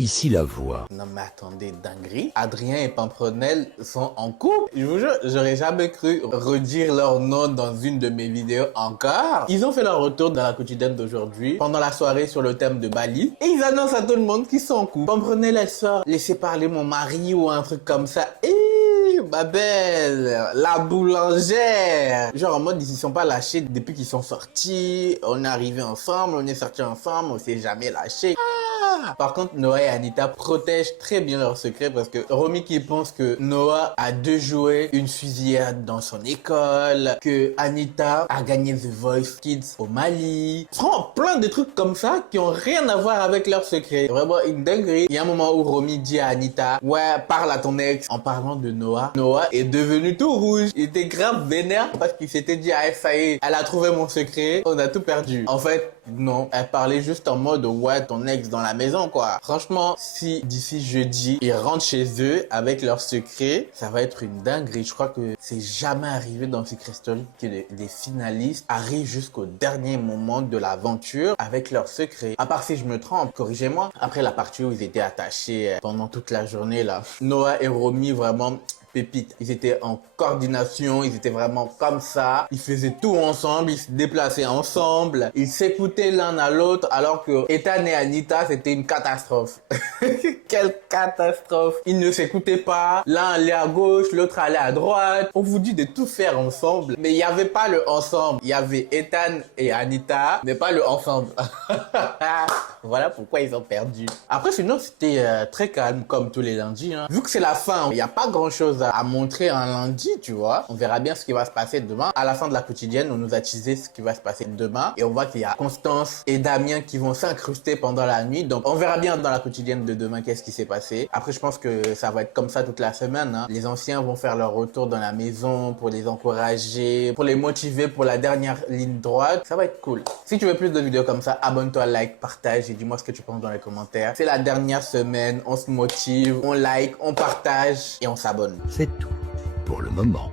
Ici la voix. Non mais attendez, dinguerie. Adrien et Pamprenelle sont en couple. Je vous jure, j'aurais jamais cru redire leur nom dans une de mes vidéos encore. Ils ont fait leur retour dans la quotidienne d'aujourd'hui, pendant la soirée sur le thème de Bali. Et ils annoncent à tout le monde qu'ils sont en couple. Pamprenelle, elle sort, laissez parler mon mari ou un truc comme ça. Et ma belle, la boulangère. Genre en mode, ils ne sont pas lâchés depuis qu'ils sont sortis. On est arrivés ensemble, on est sortis ensemble, on s'est jamais lâchés. Par contre, Noah et Anita protègent très bien leur secret parce que Romy qui pense que Noah a dû jouer une fusillade dans son école, que Anita a gagné The Voice Kids au Mali. Vraiment plein de trucs comme ça qui ont rien à voir avec leur secret. Vraiment une dinguerie. Il y a un moment où Romy dit à Anita, ouais, parle à ton ex. En parlant de Noah, Noah est devenu tout rouge. Il était grave vénère parce qu'il s'était dit, ah ça y est, elle a trouvé mon secret, on a tout perdu. En fait, non, elle parlait juste en mode, ouais, ton ex dans la maison, quoi. Franchement, si d'ici jeudi, ils rentrent chez eux avec leur secret, ça va être une dinguerie. Je crois que c'est jamais arrivé dans Secret Story que les finalistes arrivent jusqu'au dernier moment de l'aventure avec leur secret. À part si je me trompe, corrigez-moi. Après la partie où ils étaient attachés pendant toute la journée, là, Noah et Romy, vraiment pépites. Ils étaient en coordination, ils étaient vraiment comme ça. Ils faisaient tout ensemble, ils se déplaçaient ensemble. Ils s'écoutaient l'un à l'autre alors que Ethan et Anita, c'était une catastrophe. Quelle catastrophe. Ils ne s'écoutaient pas. L'un allait à gauche, l'autre allait à droite. On vous dit de tout faire ensemble. Mais il n'y avait pas le ensemble. Il y avait Ethan et Anita, mais pas le ensemble. Voilà pourquoi ils ont perdu. Après, sinon, c'était très calme comme tous les lundis. Hein. Vu que c'est la fin, il n'y a pas grand-chose à montrer un lundi, tu vois. On verra bien ce qui va se passer demain. À la fin de la quotidienne, on nous a teasé ce qui va se passer demain. Et on voit qu'il y a Constance et Damien qui vont s'incruster pendant la nuit. Donc, on verra bien dans la quotidienne de demain qu'est-ce qui s'est passé. Après, je pense que ça va être comme ça toute la semaine. Hein. Les anciens vont faire leur retour dans la maison pour les encourager, pour les motiver pour la dernière ligne droite. Ça va être cool. Si tu veux plus de vidéos comme ça, abonne-toi, like, partage et dis-moi ce que tu penses dans les commentaires. C'est la dernière semaine. On se motive, on like, on partage et on s'abonne. C'est tout pour le moment.